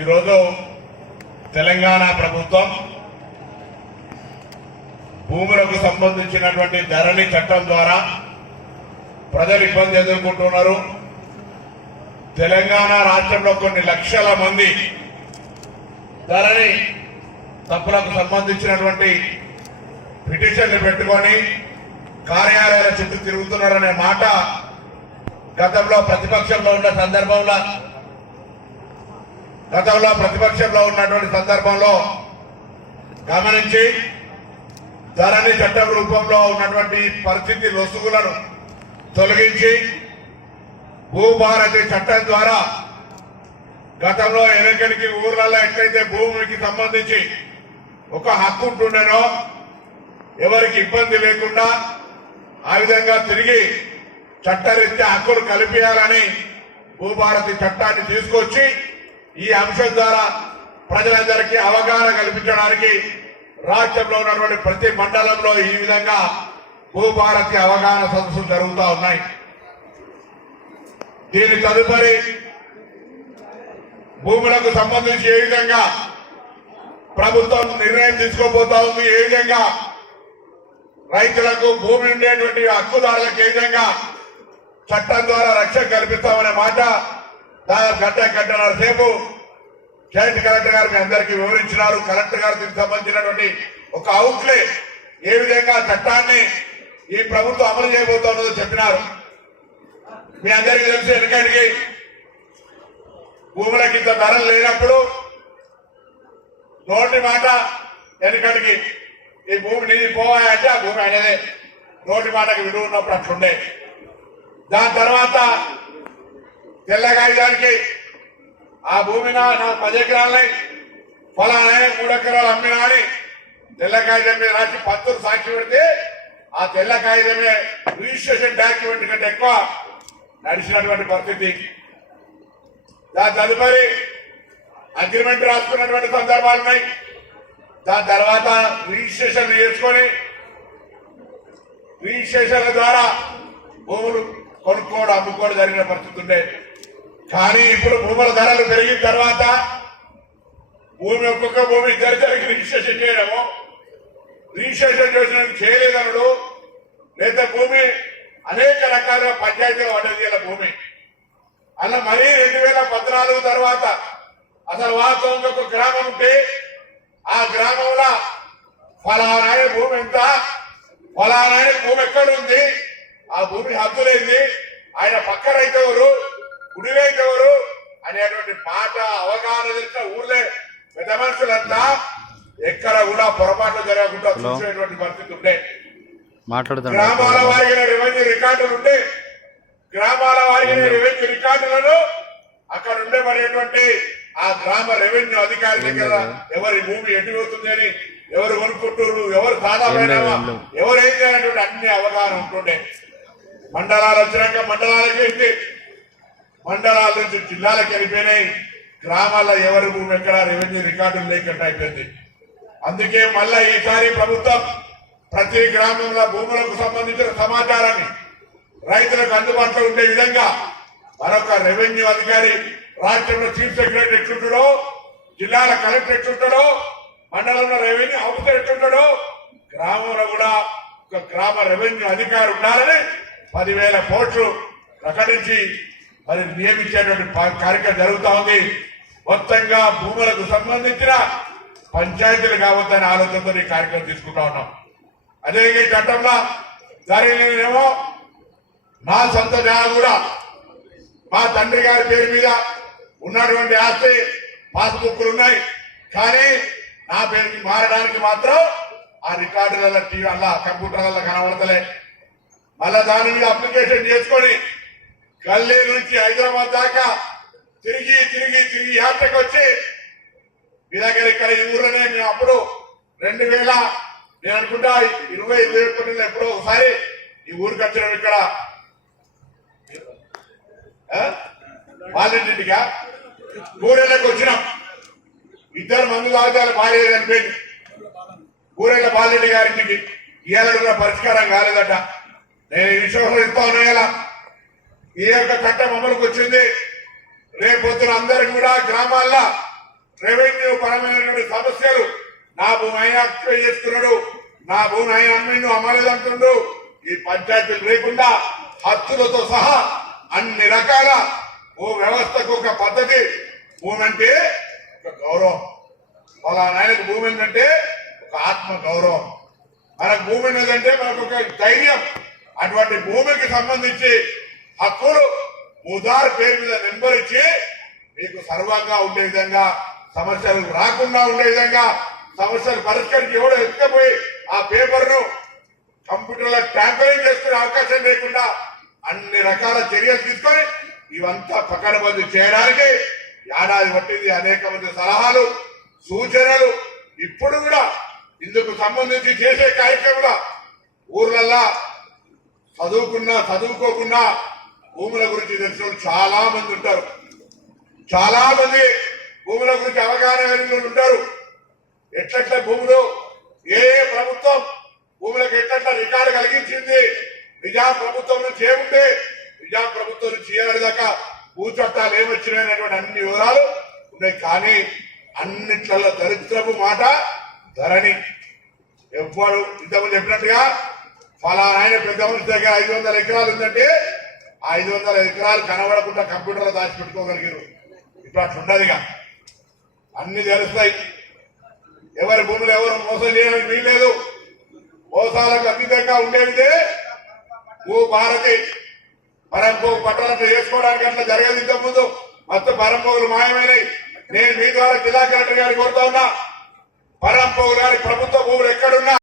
ఈరోజు తెలంగాణ ప్రభుత్వం భూములకు సంబంధించినటువంటి ధరణి చట్టం ద్వారా ప్రజలు ఇబ్బంది ఎదుర్కొంటున్నారు. తెలంగాణ రాష్ట్రంలో కొన్ని లక్షల మంది ధరణి తప్పులకు సంబంధించినటువంటి పిటిషన్లు పెట్టుకొని కార్యాలయాల చుట్టూ తిరుగుతున్నారనే మాట గతంలో ప్రతిపక్షంలో ఉన్న సందర్భంలో గతంలో ప్రతిపక్షంలో ఉన్నటువంటి సందర్భంలో గమనించి ధరణి చట్టం రూపంలో ఉన్నటువంటి పరిస్థితి లొసుగులను తొలగించి భూభారతి చట్టం ద్వారా గతంలో ఎన్నికలకి ఊర్లలో ఎట్లయితే భూమికి సంబంధించి ఒక హక్కు ఉంటుండేనో ఎవరికి ఇబ్బంది లేకుండా ఆ విధంగా తిరిగి చట్టరీత్యా హక్కులు కల్పించాలని భూభారతి చట్టాన్ని తీసుకొచ్చి ఈ అంశం ద్వారా ప్రజలందరికీ అవగాహన కల్పించడానికి రాష్ట్రంలో ఉన్నటువంటి ప్రతి మండలంలో ఈ విధంగా భూభారతి అవగాహన సదస్సులు జరుగుతూ ఉన్నాయి. దీని తదుపరి భూములకు సంబంధించి ఏ విధంగా ప్రభుత్వం నిర్ణయం తీసుకోబోతా ఉంది ఏ విధంగా రైతులకు భూమి ఉండేటువంటి హక్కుదారులకు ఏ విధంగా చట్టం ద్వారా రక్షణ కల్పిస్తామనే మాట దాదాపు గంట గంటన్నర సేపు జాయింట్ కలెక్టర్ గారు మీ అందరికీ వివరించినారు. కలెక్టర్ గారు దీనికి సంబంధించినటువంటి ఒక అవుట్లే ఏ విధంగా చట్టాన్ని ఈ ప్రభుత్వం అమలు చేయబోతున్నదో చెప్పినారు. మీ అందరికీ తెలుసు ఎందుకంటే భూములకి ఇంత ధరలు లేనప్పుడు నోటి మాట వెనుకడికి ఈ భూమి నీది పోవాలంటే ఆ భూమి అనేదే నోటి మాటకి విలువ ఉన్నప్పుడు అట్లుండే. దాని తర్వాత తెల్లగాయడానికి ఆ భూమి నా పది ఎకరాలని ఫలానా మూడు ఎకరాలు అమ్మినా అని తెల్ల కాగితం మీద రాసి పత్తులు సాక్షి పెడితే ఆ తెల్ల కాగితమే రిజిస్ట్రేషన్ డాక్యుమెంట్ కంటే ఎక్కువ నడిచినటువంటి పరిస్థితి దాని తదుపరి అగ్రిమెంట్ రాసుకున్నటువంటి సందర్భాలు ఉన్నాయి. దాని తర్వాత రిజిస్ట్రేషన్ చేసుకొని రిజిస్ట్రేషన్ల ద్వారా భూములు కొనుక్కోవడం అమ్ముకోవడం జరిగిన పరిస్థితి ఉండేది కానీ ఇప్పుడు భూముల ధరలు పెరిగిన తర్వాత భూమి ఒక్కొక్క భూమి ఇద్దరిద్దరికి రిజిస్ట్రేషన్ చేయడము. రిజిస్ట్రేషన్ చేసిన చేయలేదనుడు లేదా భూమి అనేక రకాలుగా పంచాయతీలు పడ్డది భూమి. అలా మరీ రెండు వేల పద్నాలుగు తర్వాత అసలు వాస్తవంగా ఒక గ్రామం ఉంటే ఆ గ్రామంలో ఫలానా భూమి ఎంత? ఫలానా భూమి ఎక్కడుంది? ఆ భూమి హద్దులేంది? ఆయన పక్క రైతు ఎవరు? కుడి రైతు ఎవరు అనేటువంటి మాట అవగాహన తెలిసిన ఊర్లే పెద్ద మనుషులంతా ఎక్కడ కూడా పొరపాట్లు జరగకుండా చూసేటువంటి పరిస్థితి ఉండే. గ్రామాల వారిగిన రెవెన్యూ రికార్డులు ఉంటే గ్రామాల వారిగిన రెవెన్యూ రికార్డులను అక్కడ ఉండబడేటువంటి ఆ గ్రామ రెవెన్యూ అధికారి దగ్గర ఎవరి భూమి ఎటు పోతుంది అని ఎవరు కొనుక్కుంటారు ఎవరు సాధారణ ఎవరు ఏం చేయాలనేటువంటి అన్ని అవగాహన ఉంటుండే. మండలాలు వచ్చినాక మండలాలకు వెళ్ళి మండలాల నుంచి జిల్లాలకు వెళ్ళిపోయినాయి. గ్రామాల్లో ఎవరి భూమి ఎక్కడ రెవెన్యూ రికార్డులు లేకుండా అయిపోయింది. అందుకే మళ్ళా ఈసారి ప్రభుత్వం ప్రతి గ్రామంలో భూములకు సంబంధించిన సమాచారాన్ని రైతులకు అందుబాటులో ఉండే విధంగా మరొక రెవెన్యూ అధికారి రాష్ట్రంలో చీఫ్ సెక్రటరీ ఎట్లుంటాడో జిల్లాల కలెక్టర్ ఎట్లుంటాడో మండలంలో రెవెన్యూ ఆఫీసర్ ఎట్లుంటాడో గ్రామంలో కూడా ఒక గ్రామ రెవెన్యూ అధికారి ఉండాలని పదివేల కోట్లు ప్రకటించి మరి నియమించేటువంటి కార్యక్రమం జరుగుతూ ఉంది. మొత్తంగా భూములకు సంబంధించిన పంచాయతీలు కావద్దనే ఆలోచనతో ఈ కార్యక్రమం తీసుకుంటా ఉన్నాం. అదే ఈ చట్టంలో జరిగినేమో మా సొంత కూడా మా తండ్రి గారి పేరు మీద ఉన్నటువంటి ఆస్తి పాస్బుక్లు ఉన్నాయి. కానీ నా పేరుకి మారడానికి మాత్రం ఆ రికార్డులలో టీవీ అలా కంప్యూటర్లలో కనబడతలే. మళ్ళా దాని మీద అప్లికేషన్ చేసుకొని గల్లీ నుంచి హైదరాబాద్ దాకా తిరిగి తిరిగి తిరిగి యాత్రకు వచ్చి మీ దగ్గర ఇక్కడ ఈ ఊర్లోనే మేము అప్పుడు రెండు వేల నేను అనుకుంటా ఇరవై ఇరవై ఒకటిలో ఎప్పుడో ఒకసారి ఈ ఊరికి వచ్చినాం ఇక్కడ. వాళ్ళింటిగా ఊరేళ్ళకి వచ్చినాం. ఇద్దరు మందు తాగుతారు భార్య అనిపించింది ఊరేళ్ళ బాలరెడ్డి గారింటికి ఇవాళ కూడా పరిష్కారం కాలేదట. నేను విశ్వాసం విషయంలో ఇస్తా ఉన్నా ఈ యొక్క చట్టం అమలుకు వచ్చింది. రేపొద్దున అందరికి కూడా గ్రామాల్లో రెవెన్యూ పరమైనటువంటి సమస్యలు నా భూమి ఆయన యాక్టివేట్ చేస్తున్నాడు. నా భూమి ఆయన అమ్మిండు అమ్మలేదంటుండు ఈ పంచాయతీలు లేకుండా హత్తులతో సహా అన్ని రకాల ఓ వ్యవస్థకు ఒక పద్ధతి. భూమి అంటే ఒక గౌరవం. వాళ్ళ నాయనకు భూమి ఏంటంటే ఒక ఆత్మ గౌరవం. మనకు భూమి ఏంటంటే మనకు ఒక ధైర్యం. అటువంటి భూమికి సంబంధించి హక్కులు ఉదార్ పేరు మీద నెంబర్ ఇచ్చి మీకు సర్వంగా ఉండే విధంగా సమస్యలు రాకుండా ఉండే విధంగా సమస్యలు పరిష్కరించి ఎవడో ఎత్తుకపోయి ఆ పేపర్ను కంప్యూటర్లో ట్యాంపరింగ్ చేసుకునే అవకాశం లేకుండా అన్ని రకాల చర్యలు తీసుకొని ఇవంతా పకడ్బందీ చేయడానికి ఏడాది పట్టింది అనేక మంది సలహాలు సూచనలు. ఇప్పుడు కూడా ఇందుకు సంబంధించి చేసే కార్యక్రమంలో ఊర్లల్లా చదువుకున్నా చదువుకోకుండా భూముల గురించి తెలిసిన చాలా మంది ఉంటారు. చాలా మంది భూముల గురించి అవగాహన కలిగిన వాళ్ళు ఉంటారు. ఎట్లట్ల భూములు ఏ ప్రభుత్వం భూములకు ఎట్లట్ల రికార్డు కలిగించింది నిజాం ప్రభుత్వం నుంచి ఏముంటే నిజాం ప్రభుత్వం నుంచి ఏ భూ చట్టాలు ఏమొచ్చినాయనేటువంటి అన్ని వివరాలు ఉన్నాయి. కానీ అన్నిట్లలో దరిద్రపు మాట ధరణి. ఎవ్వరు ఇంతకుముందు చెప్పినట్టుగా ఫలానా ఆయన పెద్ద మనిషి దగ్గర ఐదు వందల ఎకరాలు ఉందంటే ఐదు వందల ఎకరాలు కనబడకుండా కంప్యూటర్లో దాచిపెట్టుకోగలిగారు ఇప్పుడు అట్లా అన్ని తెలుస్తాయి. ఎవరి భూములు ఎవరు మోసం చేయడానికి వీల్లేదు. మోసాలకు అతీతంగా ఉండేదే ఓ భారతి. పరంపో పట్టణంతో చేసుకోవడానికి అట్లా జరగదు ఇంతకుముందు. మొత్తం పరంపోగులు మాయమైనవి నేను మీ ద్వారా జిల్లా కలెక్టర్ గారిని కోరుతా ఉన్నా. పరంపోగులు గారి ప్రభుత్వ భూములు ఎక్కడున్నా